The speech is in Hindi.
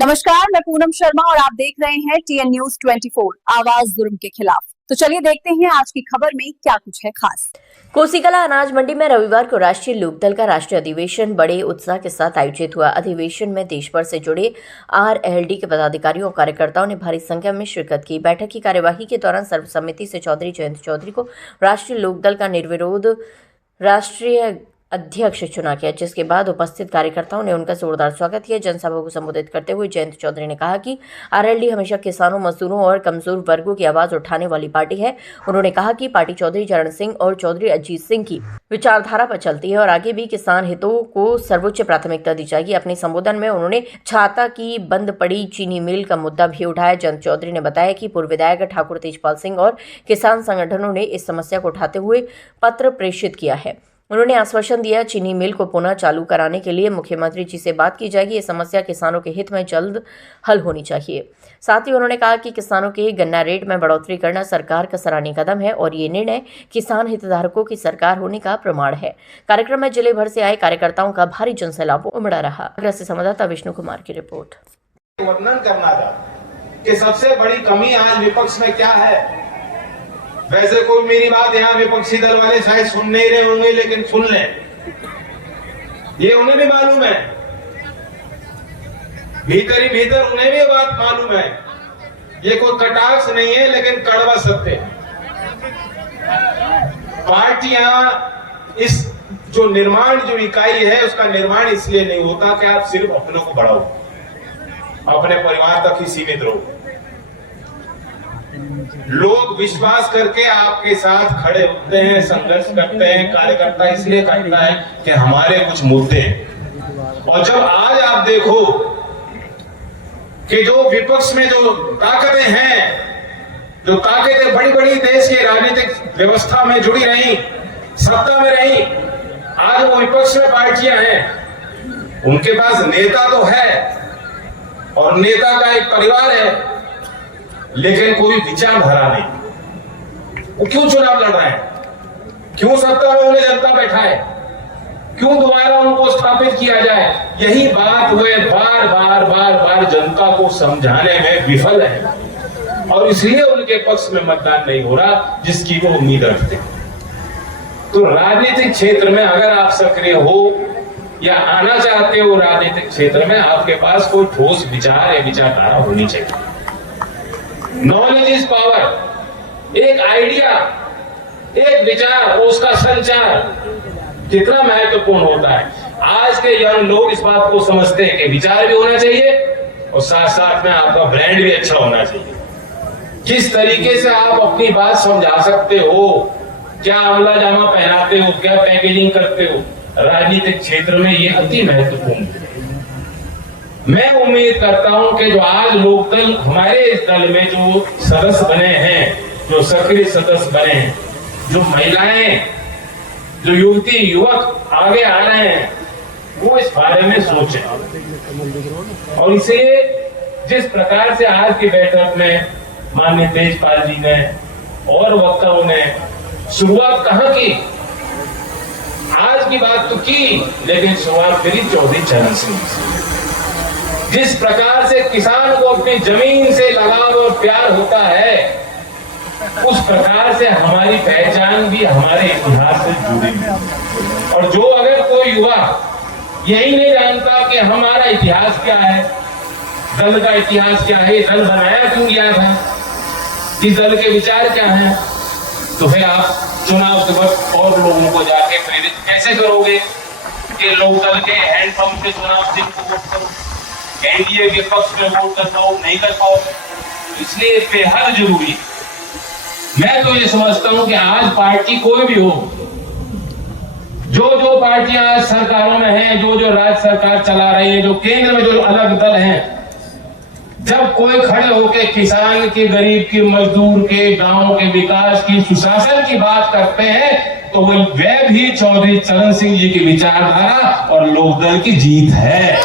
नमस्कार, मैं पूनम शर्मा और आप देख रहे हैं TN News 24 आवाज जुर्म के खिलाफ। तो चलिए देखते हैं आज की खबर में क्या कुछ है खास। कोसीकला अनाज मंडी में रविवार को राष्ट्रीय लोकदल का राष्ट्रीय अधिवेशन बड़े उत्साह के साथ आयोजित हुआ। अधिवेशन में देश भर से जुड़े RLD के पदाधिकारियों और कार्यकर्ताओं ने भारी संख्या में शिरकत की। बैठक की कार्यवाही के दौरान सर्वसम्मति से चौधरी जयंत चौधरी को राष्ट्रीय लोकदल का निर्विरोध राष्ट्रीय अध्यक्ष चुना गया, जिसके बाद उपस्थित कार्यकर्ताओं ने उनका जोरदार स्वागत किया। जनसभा को संबोधित करते हुए जयंत चौधरी ने कहा कि RLD हमेशा किसानों, मजदूरों और कमजोर वर्गों की आवाज उठाने वाली पार्टी है। उन्होंने कहा कि पार्टी चौधरी चरण सिंह और चौधरी अजीत सिंह की विचारधारा पर चलती है और आगे भी किसान हितों को सर्वोच्च प्राथमिकता दी जाएगी। अपने संबोधन में उन्होंने छाता की बंद पड़ी चीनी मिल का मुद्दा भी उठाया। जयंत चौधरी ने बताया कि पूर्व विधायक ठाकुर तेजपाल सिंह और किसान संगठनों ने इस समस्या को उठाते हुए पत्र प्रेषित किया है। उन्होंने आश्वासन दिया चीनी मिल को पुनः चालू कराने के लिए मुख्यमंत्री जी से बात की जाएगी। ये समस्या किसानों के हित में जल्द हल होनी चाहिए। साथ ही उन्होंने कहा कि किसानों के गन्ना रेट में बढ़ोतरी करना सरकार का सराहनीय कदम है और ये निर्णय किसान हितधारकों की सरकार होने का प्रमाण है। कार्यक्रम में जिले भर से आए कार्यकर्ताओं का भारी जनसैलाब उमड़ा रहा। आगरा से संवाददाता विष्णु कुमार की रिपोर्ट। वर्णन करना था कि सबसे बड़ी कमी आज विपक्ष में क्या है। वैसे कोई मेरी बात यहाँ विपक्षी दल वाले शायद सुन नहीं रहे होंगे, लेकिन सुन लें, ये उन्हें भी मालूम है, भीतर ही भीतर उन्हें भी बात मालूम है। ये कोई कटाक्ष नहीं है, लेकिन कड़वा सत्य है। पार्टियां इस जो निर्माण जो इकाई है उसका निर्माण इसलिए नहीं होता कि आप सिर्फ अपनों को बढ़ाओ, अपने परिवार तक ही सीमित रहो। लोग विश्वास करके आपके साथ खड़े होते हैं, संघर्ष करते हैं। कार्यकर्ता इसलिए करता है कि हमारे कुछ मुद्दे, और जब आज आप देखो कि जो विपक्ष में जो ताकतें हैं, जो ताकतें बड़ी बड़ी देश की राजनीतिक व्यवस्था में जुड़ी रही, सत्ता में रही, आज वो विपक्ष में पार्टियां हैं, उनके पास नेता तो है और नेता का एक परिवार है, लेकिन कोई विचारधारा नहीं। वो क्यों चुनाव लड़ रहे हैं? क्यों सत्ता में उन्हें जनता बैठाए? क्यों दोबारा उनको स्थापित किया जाए? यही बात वे बार बार जनता को समझाने में विफल है और इसलिए उनके पक्ष में मतदान नहीं हो रहा जिसकी वो उम्मीद रखते। तो राजनीतिक क्षेत्र में अगर आप सक्रिय हो या आना चाहते हो राजनीतिक क्षेत्र में, आपके पास कोई ठोस विचार या विचारधारा होनी चाहिए। Knowledge is power. एक आइडिया, एक विचार, उसका संचार कितना महत्वपूर्ण होता है। आज के यंग लोग इस बात को समझते हैं कि विचार भी होना चाहिए और साथ साथ में आपका ब्रांड भी अच्छा होना चाहिए। किस तरीके से आप अपनी बात समझा सकते हो, क्या अमला जामा पहनाते हो, क्या पैकेजिंग करते हो, राजनीतिक क्षेत्र में ये अति महत्वपूर्ण है। मैं उम्मीद करता हूं कि जो आज लोकदल, हमारे इस दल में जो सदस्य बने हैं, जो सक्रिय सदस्य बने हैं, जो महिलाएं, जो युवती युवक आगे आ रहे हैं, वो इस बारे में सोचें। और इसलिए जिस प्रकार से आज की बैठक में माननीय तेजपाल जी ने और वक्ताओं ने शुरुआत कहां की, आज की बात तो की, लेकिन शुरुआत करी चौधरी चरण सिंह। जिस प्रकार से किसान को अपनी जमीन से लगाव और प्यार होता है, उस प्रकार से हमारी पहचान भी हमारे इतिहास से जुड़ी है। और जो अगर कोई युवा यही नहीं जानता कि हमारा इतिहास क्या है, दल का इतिहास क्या है, दल बनाया क्यों गया था, इस दल के विचार क्या हैं, तो फिर आप चुनाव के वक्त और लोगों को जाके प्रेरित कैसे करोगे कि लोकदल के हैंडपंप से चुनाव चिन्ह को वोट करो, एनडीए के पक्ष में वोट कर पाओ, नहीं कर पाओ। इसलिए बेहद जरूरी, मैं तो ये समझता हूं कि आज पार्टी कोई भी हो, जो पार्टियां आज सरकारों में हैं, जो राज्य सरकार चला रही है, जो केंद्र में जो अलग दल हैं, जब कोई खड़े होकर किसान के, गरीब के, मजदूर के, गांव के विकास की, सुशासन की बात करते हैं, तो वह भी चौधरी चरण सिंह जी की विचारधारा और लोकदल की जीत है।